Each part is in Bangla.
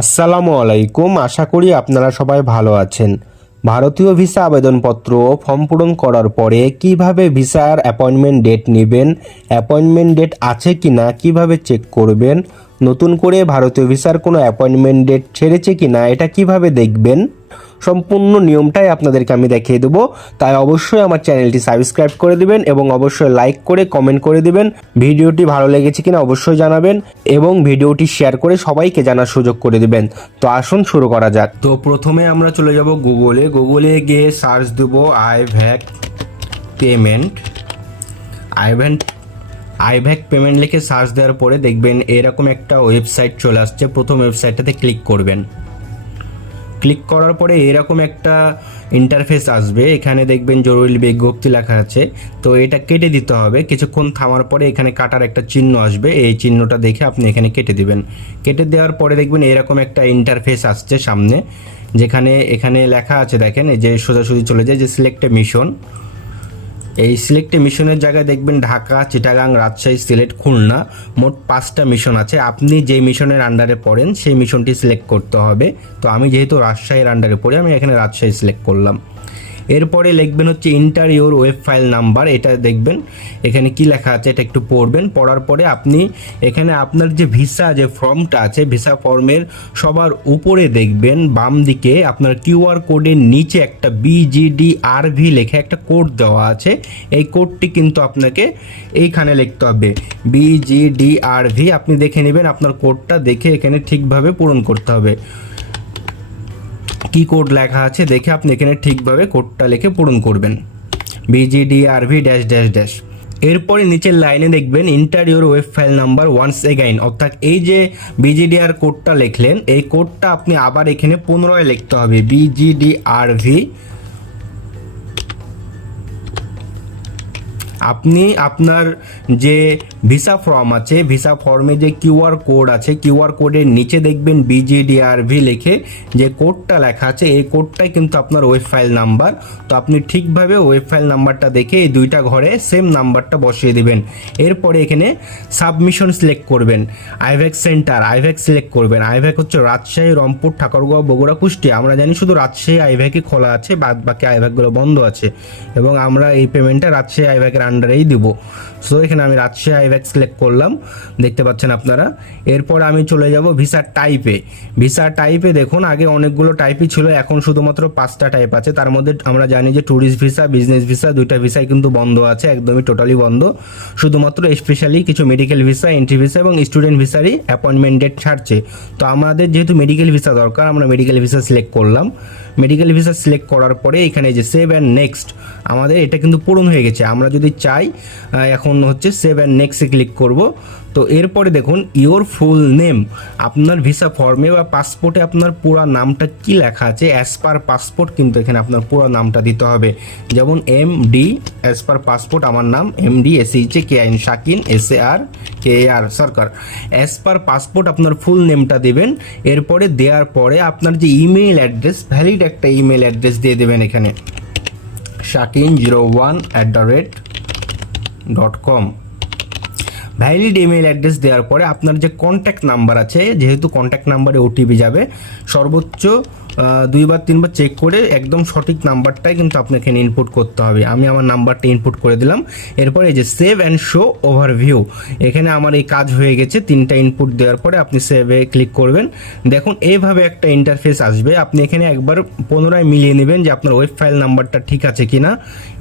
আসসালামু আলাইকুম। আশা করি আপনারা সবাই ভালো আছেন। ভারতীয় ভিসা আবেদনপত্র ফর্ম পূরণ করার পরে কীভাবে ভিসার অ্যাপয়েন্টমেন্ট ডেট নেবেন, অ্যাপয়েন্টমেন্ট ডেট আছে কি না কীভাবে চেক করবেন নতুন করে ভারতীয় ভিসার কোনো অ্যাপয়েন্টমেন্ট ডেট ছেড়েছে কি না এটা কীভাবে দেখবেন? সম্পূর্ণ নিয়মটাই আপনাদেরকে আমি দেখিয়ে দেবো। তাই অবশ্যই আমার চ্যানেলটি সাবস্ক্রাইব করে দিবেন এবং অবশ্যই লাইক করে কমেন্ট করে দিবেন। ভিডিওটি ভালো লেগেছে কিনা অবশ্যই জানাবেন এবং ভিডিওটি শেয়ার করে সবাইকে জানার সুযোগ করে দিবেন। তো আসুন শুরু করা যাক। তো প্রথমে আমরা চলে যাব গুগলে গুগলে গিয়ে সার্চ দেবো আই ভ্যাক পেমেন্ট আই আইভ্যান আইভ্যাক পেমেন্ট লিখে সার্চ দেওয়ার পরে দেখবেন এরকম একটা ওয়েবসাইট চলে আসছে। প্রথম ওয়েবসাইটটাতে ক্লিক করবেন। ক্লিক করার পরে এরকম একটা ইন্টারফেস আসবে। এখানে দেখবেন জরুরি বিজ্ঞপ্তি লেখা আছে। তো এটা কেটে দিতে হবে। কিছুক্ষণ থামার পরে এখানে কাটার একটা চিহ্ন আসবে। এই চিহ্নটা দেখে আপনি এখানে কেটে দিবেন। কেটে দেওয়ার পরে দেখবেন এরকম একটা ইন্টারফেস আসছে সামনে। যেখানে এখানে লেখা আছে, দেখেন, এই যে সোজাসুজি চলে যায় যে সিলেক্ট মিশন এই সিলেক্টে মিশনের জায়গায় দেখবেন ঢাকা, চিটাগাং, রাজশাহী, সিলেট, খুলনা, মোট পাঁচটা মিশন আছে। আপনি যে মিশনের আন্ডারে পড়েন, সেই মিশনটি সিলেক্ট করতে হবে। তো আমি যেহেতু রাজশাহীর আন্ডারে পড়ি, আমি এখানে রাজশাহী সিলেক্ট করলাম। এরপরে লিখবেন হচ্ছে enter your web file number এটা দেখবেন। এখানে কি লেখা আছে এটা একটু পড়বেন, পড়ার পরে আপনি এখানে আপনার যে ভিসা যে ফর্মটা আছে ভিসা ফর্মের সবার উপরে দেখবেন, বাম দিকে আপনার কিউআর কোডের নিচে একটা বিজিডি আরভি লেখা একটা কোড দেওয়া আছে। এই কোডটি কিন্তু আপনাকে এইখানে লিখতে হবে। বিজিডি আরভি আপনি দেখে নেবেন, আপনার কোডটা দেখে এখানে ঠিকভাবে পূরণ করতে হবে। কি কোড লেখা আছে দেখে আপনি এখানে ঠিকভাবে কোডটা লিখে পূরণ করবেন। বিজিডিআরভি ড্যাশ ড্যাশ ড্যাশ এরপরে নিচের লাইনে দেখবেন enter your web file number once again অর্থাৎ এই যে বিজিডিআর কোডটা লিখলেন, এই কোডটা আপনি আবার এখানে পুনরায় লিখতে হবে। বিজিডিআরভি আপনি আপনার যে ভিসা ফর্ম আছে, ভিসা ফর্মে যে কিউআর কোড আছে কিউআর কোডের নিচে দেখবেন বিজিডিআরভি লিখে যে কোডটা লেখা আছে, এই কোডটাই কিন্তু আপনার ওয়েব ফাইল নাম্বার তো আপনি ঠিকভাবে ওয়েব ফাইল নাম্বারটা দেখে এই দুইটা ঘরে সেম নাম্বারটা বসিয়ে দিবেন। এরপরে এখানে সাবমিশন সিলেক্ট করবেন। আইভ্যাক সেন্টার আইভ্যাক সিলেক্ট করবেন। আইভ্যাক হচ্ছে রাজশাহী, রংপুর, ঠাকুরগাঁও, বগুড়া, কুষ্টিয়া। আমরা জানি শুধু রাজশাহী আইভ্যাকই খোলা আছে, বাদ বাকি আইভ্যাকগুলো বন্ধ আছে। এবং আমরা এই পেমেন্টটা রাজশাহী আইভ্যাকের আন্ডারেই দিব। সো এখানে আমি রাজশাহী আইভ্যাক সিলেক্ট করলাম। দেখতে পাচ্ছেন আপনারা। এরপর আমি চলে যাব ভিসা টাইপে ভিসা টাইপে দেখুন, আগে অনেকগুলো টাইপই ছিল, এখন শুধুমাত্র পাঁচটা টাইপ আছে। তার মধ্যে আমরা জানি যে ট্যুরিস্ট ভিসা বিজনেস ভিসা দুইটা ভিসাই কিন্তু বন্ধ আছে, একদমই টোটালি বন্ধ। শুধুমাত্র স্পেশালি কিছু মেডিকেল ভিসা এন্ট্রি ভিসা এবং স্টুডেন্ট ভিসারই অ্যাপয়েন্টমেন্ট ডেট ছাড়ছে। তো আমাদের যেহেতু মেডিকেল ভিসা দরকার, আমরা মেডিকেল ভিসা সিলেক্ট করলাম। মেডিকেল ভিসা সিলেক্ট করার পরে এখানে যে সেভ অ্যান্ড নেক্সট আমাদের এটা কিন্তু পূরণ হয়ে গেছে। আমরা যদি চাই এখন হচ্ছে সেভ অ্যান্ড নেক্সটে ক্লিক করব। তো এরপরে দেখুন ইওর ফুল নেম আপনার ভিসা ফর্মে বা পাসপোর্টে আপনার পুরো নামটা কি লেখা আছে? অ্যাজ পার পাসপোর্ট কিন্তু এখানে আপনার পুরো নামটা দিতে হবে। যেমন M D as per passport আমার নাম M D S H A K I N Shakin S A R K R Sarkar as per passport আপনার ফুল নেমটা দেবেন। এরপরে দেওয়ার পরে আপনার যে ইমেল অ্যাড্রেস ভ্যালিড একটা ইমেল অ্যাড্রেস দিয়ে দেবেন এখানে। Shakin zero one at the rate dot com valid email address দেওয়ার পরে আপনার যে কন্ট্যাক্ট নাম্বার আছে, যেহেতু কন্ট্যাক্ট নাম্বারে ওটিপি যাবে, সর্বোচ্চ দুইবার, তিনবার চেক করে একদম সঠিক নাম্বারটাই কিন্তু আপনাকে ইনপুট করতে হবে। আমি আমার নাম্বারটা ইনপুট করে দিলাম। এরপরে এই যে সেভ অ্যান্ড শো ওভারভিউ এখানে আমার এই কাজ হয়ে গেছে। তিনটা ইনপুট দেওয়ার পরে আপনি সেভে ক্লিক করবেন। দেখুন, এইভাবে একটা ইন্টারফেস আসবে। আপনি এখানে একবার পুনরায় মিলিয়ে নেবেন যে আপনার ওয়েব ফাইল নাম্বারটা ঠিক আছে কিনা।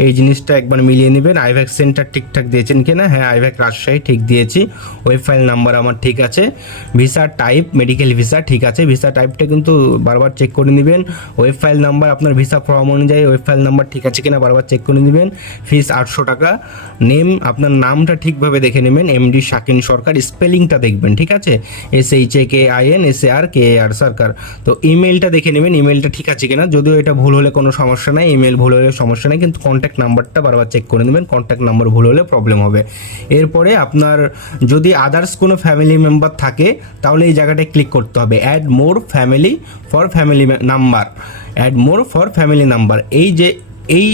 এই জিনিসটা একবার মিলিয়ে নেবেন। আইভ্যাক সেন্টার ঠিকঠাক দিয়েছেন কিনা? হ্যাঁ আইভ্যাক রাজশাহী ঠিক দিয়েছি। ওয়েব ফাইল নাম্বার আমার ঠিক আছে। ভিসা টাইপ মেডিকেল ভিসা ঠিক আছে। ভিসা টাইপটা কিন্তু বারবার চেক করে নেবেন। ওয়েব ফাইল নাম্বার আপনার ভিসা ফর্ম অনুযায়ী ওয়েব ফাইল নাম্বার ঠিক আছে কিনা বারবার চেক করে নেবেন। ফিস আটশো টাকা। নেম আপনার নামটা ঠিকভাবে দেখে নেবেন। এমডি শাকিন সরকার স্পেলিংটা দেখবেন, ঠিক আছে? S H A K I N S A R K R Sarkar. তো ইমেলটা দেখে নেবেন ইমেলটা ঠিক আছে কিনা। যদিও এটা ভুল হলে কোনো সমস্যা নাই ইমেল ভুল হলে সমস্যা নেই, কিন্তু কন্ট্যাক্ট নাম্বারটা বারবার চেক করে নেবেন। কন্ট্যাক্ট নাম্বার ভুল হলে প্রবলেম হবে। এরপরে আপনার যদি আদার্স কোনো ফ্যামিলি মেম্বার থাকে, তাহলে এই জায়গাটায় ক্লিক করতে হবে। Add more family for family number add more for family number এই যে এই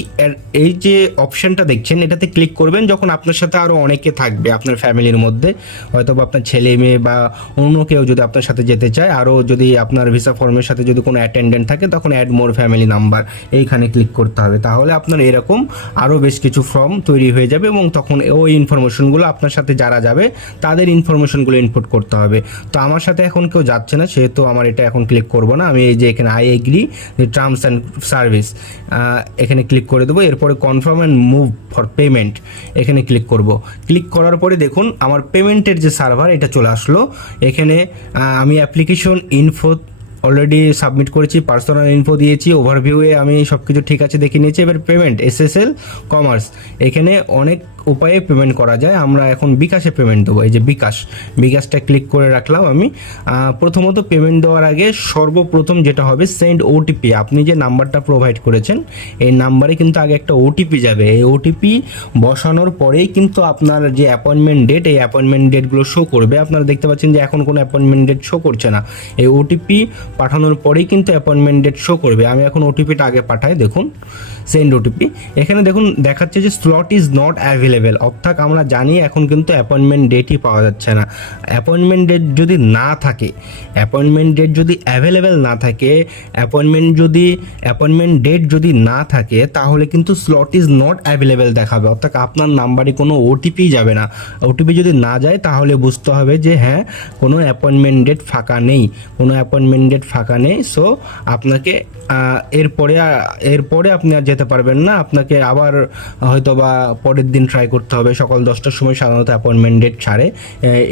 এই যে অপশনটা দেখছেন, এটাতে ক্লিক করবেন, যখন আপনার সাথে আরও অনেকে থাকবে, আপনার ফ্যামিলির মধ্যে। হয়তো বা আপনার ছেলে মেয়ে বা অন্য কেউ যদি আপনার সাথে যেতে চায় আরও যদি আপনার ভিসা ফর্মের সাথে যদি কোনো অ্যাটেন্ডেন্ট থাকে, তখন অ্যাড মোর ফ্যামিলি নাম্বার এইখানে ক্লিক করতে হবে। তাহলে আপনার এরকম আরও বেশ কিছু ফর্ম তৈরি হয়ে যাবে এবং তখন ওই ইনফরমেশনগুলো আপনার সাথে যারা যাবে, তাদের ইনফরমেশনগুলো ইনপুট করতে হবে। তো আমার সাথে এখন কেউ যাচ্ছে না, সেহেতু আমার এটা এখন ক্লিক করব না। আমি এই যে এখানে I agree terms and service এখানে ক্লিক করে দেবো, এরপরে confirm and move for payment এখানে ক্লিক করব। ক্লিক করার পরে দেখুন, আমার পেমেন্টের যে সার্ভার এটা চলে আসলো। এখানে আমি অ্যাপ্লিকেশন ইনফো অলরেডি সাবমিট করেছি পার্সোনাল ইনফো দিয়েছি ওভারভিউয়ে আমি সব কিছু ঠিক আছে দেখে নিয়েছি। এবার পেমেন্ট এসএসএল কমার্স এখানে অনেক উপায়ে পেমেন্ট করা যায়, আমরা এখন বিকাশে পেমেন্ট দেবো। এই যে বিকাশ, বিকাশটা ক্লিক করে রাখলাম আমি। প্রথমত পেমেন্ট দেওয়ার আগে সর্বপ্রথম যেটা হবে সেন্ড ওটিপি আপনি যে নাম্বারটা প্রোভাইড করেছেন, এই নাম্বারে কিন্তু আগে একটা ওটিপি যাবে। এই ওটিপি বসানোর পরেই কিন্তু আপনার যে অ্যাপয়েন্টমেন্ট ডেট এই অ্যাপয়েন্টমেন্ট ডেটগুলো শো করবে। আপনারা দেখতে পাচ্ছেন যে এখন কোনো অ্যাপয়েন্টমেন্ট ডেট শো করছে না। এই ওটিপি পাঠানোর পরেই কিন্তু অ্যাপয়েন্টমেন্ট ডেট শো করবে। আমি এখন ওটিপিটা আগে পাঠাই, দেখুন। সেন্ড ওটিপি এখানে দেখুন, দেখাচ্ছে যে স্লট ইজ নট অ্যাভেলেবেল অর্থাৎ আমরা জানি এখন কিন্তু অ্যাপয়েন্টমেন্ট ডেটই পাওয়া যাচ্ছে না। অ্যাপয়েন্টমেন্ট ডেট যদি না থাকে অ্যাপয়েন্টমেন্ট ডেট যদি অ্যাভেলেবেল না থাকে অ্যাপয়েন্টমেন্ট যদি অ্যাপয়েন্টমেন্ট ডেট যদি না থাকে, তাহলে কিন্তু স্লট ইজ নট অ্যাভেলেবেল দেখাবে। অর্থাৎ আপনার নাম্বারে কোনো ওটিপি যাবে না। ওটিপি যদি না যায়, তাহলে বুঝতে হবে যে হ্যাঁ কোনো অ্যাপয়েন্টমেন্ট ডেট ফাঁকা নেই। কোনো অ্যাপয়েন্টমেন্ট ডেট ফাঁকা নেই। সো আপনাকে এরপরে এরপরে আপনি আর যেতে পারবেন না। আপনাকে আবার হয়তো বা পরের দিন ট্রাই করতে হবে। সকাল দশটার সময় সাধারণত অ্যাপয়েন্টমেন্ট ডেট ছাড়ে।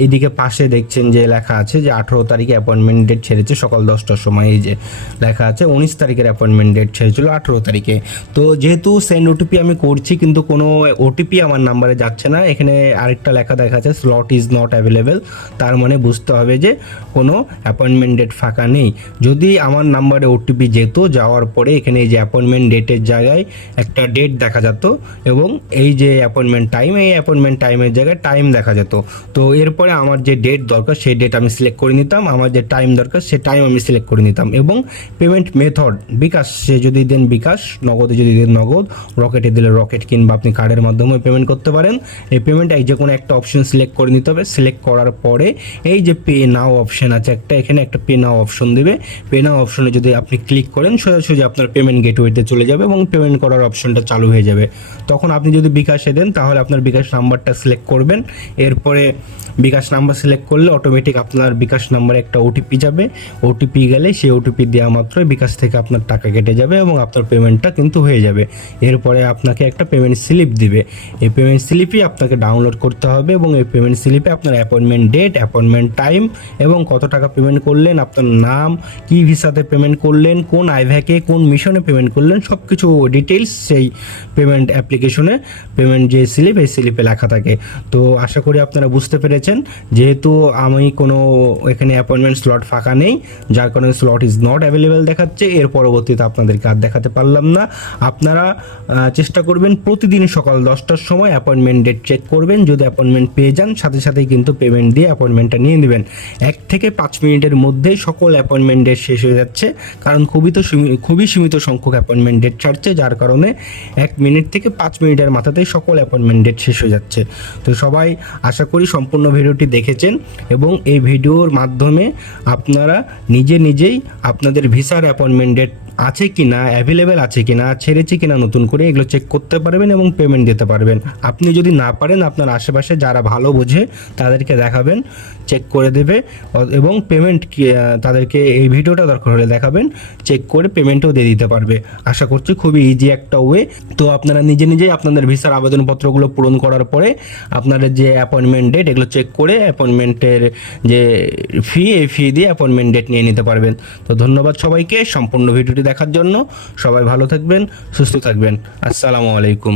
এদিকে পাশে দেখছেন যে লেখা আছে যে আঠেরো তারিখে অ্যাপয়েন্টমেন্ট ডেট ছেড়েছে সকাল দশটার সময়। এই যে লেখা আছে, উনিশ তারিখের অ্যাপয়েন্টমেন্ট ডেট ছেড়েছিল আঠেরো তারিখে। তো যেহেতু সেন্ড ওটিপি আমি করছি, কিন্তু কোনো ওটিপি আমার নাম্বারে যাচ্ছে না। এখানে আরেকটা লেখা দেখা আছে স্লট ইজ নট অ্যাভেলেবেল তার মানে বুঝতে হবে যে কোনো অ্যাপয়েন্টমেন্ট ডেট ফাঁকা নেই। যদি আমার নাম্বারে ওটিপি যেত, যাওয়ার পরে এখানে এই যে অ্যাপয়েন্টমেন্ট ডেটের জায়গায় একটা ডেট দেখা যেত এবং এই যে অ্যাপয়েন্টমেন্ট টাইম এই অ্যাপয়েন্টমেন্ট টাইমের জায়গায় টাইম দেখা যেত। তো এরপরে আমার যে ডেট দরকার, সেই ডেট আমি সিলেক্ট করে নিতাম। আমার যে টাইম দরকার সে টাইম আমি সিলেক্ট করে নিতাম। এবং পেমেন্ট মেথড বিকাশ, সে যদি দেন বিকাশ, নগদে যদি দেন নগদ রকেটে দিলে রকেট কিংবা আপনি কার্ডের মাধ্যমে পেমেন্ট করতে পারেন। এই পেমেন্ট এই যে কোনো একটা অপশন সিলেক্ট করে নিতে হবে। সিলেক্ট করার পরে এই যে পে নাও অপশন আছে একটা, এখানে একটা পে নাও অপশন দেবে। পে নাও অপশনে যদি আপনি ক্লিক করেন, সোজাসুজি আপনার পেমেন্ট গেটওয়েতে চলে যাবে এবং পেমেন্ট করার অপশনটা চালু হয়ে যাবে। তখন আপনি যদি বিকাশে দেন, তাহলে আপনার বিকাশ নাম্বারটা সিলেক্ট করবেন। এরপরে বিকাশ নাম্বার সিলেক্ট করলে অটোমেটিক আপনার বিকাশ নাম্বারে একটা ওটিপি যাবে। ওটিপি গেলে সেই ওটিপি দেওয়া মাত্রই বিকাশ থেকে আপনার টাকা কেটে যাবে এবং আপনার পেমেন্টটা কিন্তু হয়ে যাবে। এরপরে আপনাকে একটা পেমেন্ট স্লিপ দিবে। এই পেমেন্ট স্লিপই আপনাকে ডাউনলোড করতে হবে এবং এই পেমেন্ট স্লিপে আপনার অ্যাপয়েন্টমেন্ট ডেট অ্যাপয়েন্টমেন্ট টাইম এবং কত টাকা পেমেন্ট করলেন, আপনার নাম, কী ভিসাতে পেমেন্ট করলেন, কোন আইভ্যাকে, কোন মিশনে পেমেন্ট করলেন সব কিছু ডিটেলস সেই পেমেন্ট অ্যাপ্লিকেশনে পেমেন্ট যে স্লিপ এই স্লিপে লেখা থাকে। তো আশা করি আপনারা বুঝতে পেরেছেন। যেহেতু আমি কোনো এখানে অ্যাপয়েন্টমেন্ট স্লট ফাঁকা নেই, যার কারণে স্লট ইজ নট অ্যাভেলেবেল দেখাচ্ছে, এর পরবর্তীতে আপনাদেরকে আর দেখাতে পারলাম না। আপনারা চেষ্টা করবেন প্রতিদিন সকাল দশটার সময় অ্যাপয়েন্টমেন্ট ডেট চেক করবেন, যদি অ্যাপয়েন্টমেন্ট পেয়ে যান, সাথে সাথেই কিন্তু পেমেন্ট দিয়ে অ্যাপয়েন্টমেন্টটা নিয়ে নেবেন। এক থেকে পাঁচ মিনিটের মধ্যেই সকল অ্যাপয়েন্টমেন্ট ডেট শেষ হয়ে যাচ্ছে, কারণ খুবই তো খুবই সীমিত সংখ্যক অ্যাপয়েন্টমেন্ট ডেট ছাড়ছে, যার কারণে এক মিনিট থেকে পাঁচ মিনিটের মাথাতেই সকল অ্যাপয়েন্টমেন্ট ডেট শেষ হয়ে যাচ্ছে। তো সবাই আশা করি সম্পূর্ণ ভিডিওটি দেখেছেন এবং এই ভিডিওর মাধ্যমে আপনারা নিজে নিজেই আপনাদের ভিসার অ্যাপয়েন্টমেন্ট ডেট আছে কি না অ্যাভেলেবেল আছে কি না ছেড়েছে কি না নতুন করে, এগুলো চেক করতে পারবেন এবং পেমেন্ট দিতে পারবেন। আপনি যদি না পারেন, আপনার আশেপাশে যারা ভালো বোঝে, তাদেরকে দেখাবেন চেক করে দেবে, এবং পেমেন্ট তাদেরকে এই ভিডিওটা দরকার হলে দেখাবেন চেক করে পেমেন্টও দিয়ে দিতে পারবে। আশা করছি খুবই ইজি একটা ওয়ে তো আপনারা নিজে নিজেই আপনাদের ভিসার আবেদনপত্রগুলো পূরণ করার পরে, আপনাদের যে অ্যাপয়েন্টমেন্ট ডেট এগুলো চেক করে অ্যাপয়েন্টমেন্টের যে ফি এই ফি দিয়ে অ্যাপয়েন্টমেন্ট ডেট নিয়ে নিতে পারবেন। তো ধন্যবাদ সবাইকে, সম্পূর্ণ ভিডিওটি দেখার জন্য সবাই ভালো থাকবেন সুস্থ থাকবেন। আসসালামু আলাইকুম।